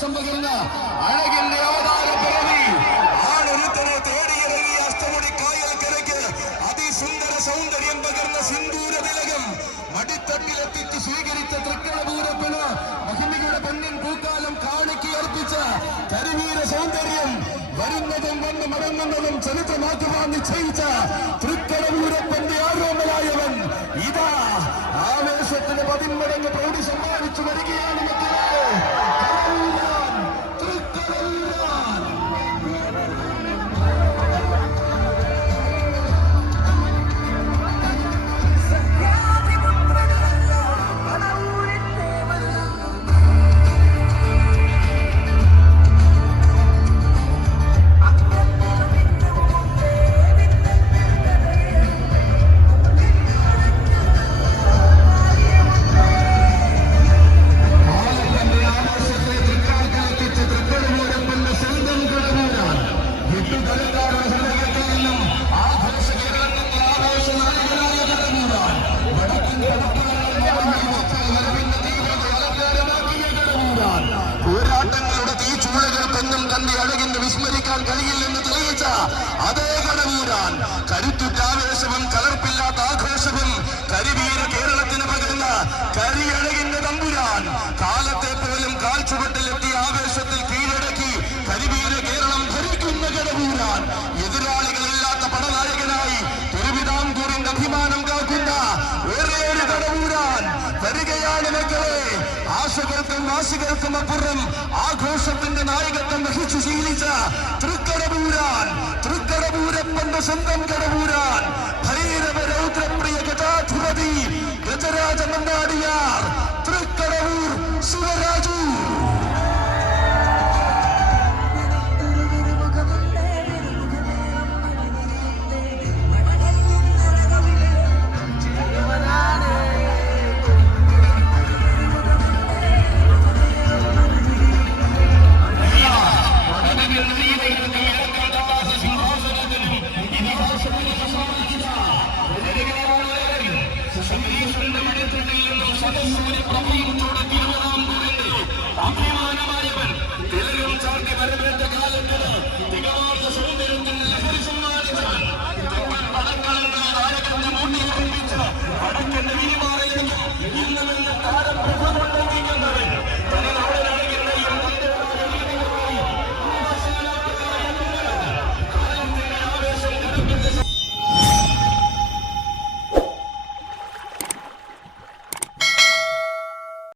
ആവേശം പകർന്ന അഴകിന്റെ അവതാര പിറവി ആണൊരുത്തനെ തേടിയിറങ്ങിയ അഷ്ടമുടി കായൽ കരയ്ക്ക് അതിസുന്ദര സൗന്ദര്യം പകർന്ന സിന്ദൂര തിലകം മടിത്തട്ടിലെത്തിച്ച് സ്വീകരിച്ച തൃക്കടപൂരപ്പിന് മഹിമയുടെ പെണ്ണിൻ പൂക്കാലം കാണിക്ക് അർപ്പിച്ച കരിവീര സൗന്ദര്യം വരുന്നതും വന്ന് മടങ്ങുന്നതും ചരിത്രമാക്കുവാൻ നിശ്ചയിച്ച തൃക്കടപൂരപ്പന്റെ ആരോമലായവൻ ഇതാ ആവേശത്തിന് 10 മടങ്ങ് പ്രൗഢി സമ്മാനിച്ചു വരികയാണ് മക്കളെ. പോരാട്ടങ്ങളുടെ തീച്ചൂളകൾക്കൊന്നും തന്റെ അഴകിന്റെ വിസ്മരിക്കാൻ കഴിയില്ലെന്ന് തെളിയിച്ച അതേ കടവൂരാൻ കരുത്തുറ്റ ആവേശവും കലർപ്പില്ലാത്ത ആഘോഷവും കരിവീര കേരളത്തിന് പകർന്ന കരിയഴകിന്റെ തമ്പുരാൻ കാലത്തെ പോലും കാൽച്ചുവട്ടിലെത്തിയ ആവേശത്തിൽ കീഴടക്കി കരിവീര കേരളം ഭരിക്കുന്ന കടവൂരാൻ എതിരാളികളില്ലാത്ത പടനായകനായി തിരുവിതാംകൂറിന്റെ അഭിമാനം കാക്കുന്ന ഒരേ ഒരു കടവൂരാൻ വരികയാണ് മക്കളെ. ആശകൾക്കും വാശികൾക്കും അപ്പുറം ആഘോഷത്തിന്റെ നായകത്വം വഹിച്ചു ശീലിച്ച തൃക്കടവൂരാൻ, തൃക്കടവൂരപ്പന്റെ സ്വന്തം കടവൂരാൻ, ഭൈരവ രൗദ്രപ്രിയ ഗജാധിപതി ഗജരാജ മന്നാടിയാർ തൃക്കടവൂർ ശിവരാജു. സൂര്യ പ്രഭയും